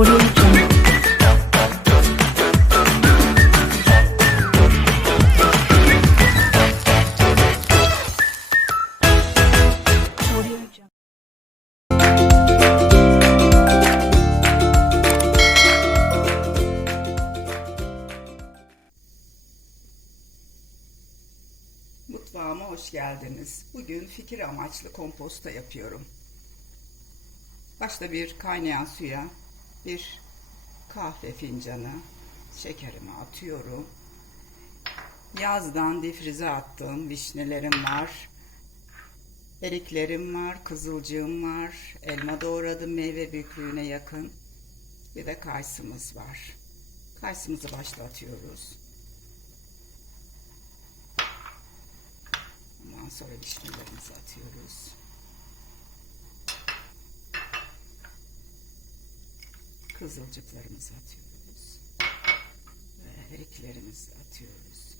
Mutfağıma hoş geldiniz. Bugün fikir amaçlı komposta yapıyorum. Başta bir kaynayan suya bir kahve fincanı şekerimi atıyorum. Yazdan difrize attığım vişnelerim var. Eriklerim var, kızılcığım var. Elma doğradım meyve büyüklüğüne yakın. Bir de kayısımız var. Kayısımızı başta atıyoruz. Ondan sonra vişnelerimizi atıyoruz. Kızılcıklarımızı atıyoruz. Ve eriklerimizi atıyoruz.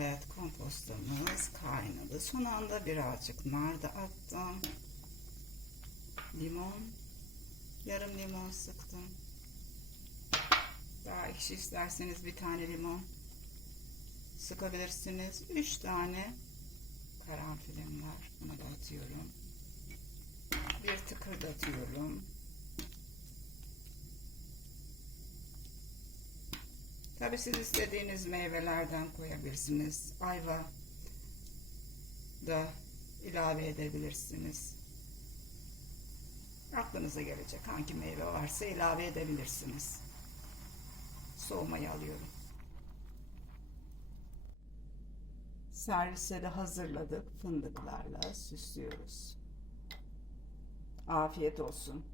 Evet kompostumuz kaynadı. Son anda birazcık nar da attım. Limon. Yarım limon sıktım. Daha ekşi isterseniz bir tane limon sıkabilirsiniz. Üç tane karanfilim var. Bunu da atıyorum. Bir tıkır Tabii siz istediğiniz meyvelerden koyabilirsiniz. Ayva da ilave edebilirsiniz. Aklınıza gelecek hangi meyve varsa ilave edebilirsiniz. Soğumayı alıyorum. Servise de hazırladık. Fındıklarla süslüyoruz. Afiyet olsun.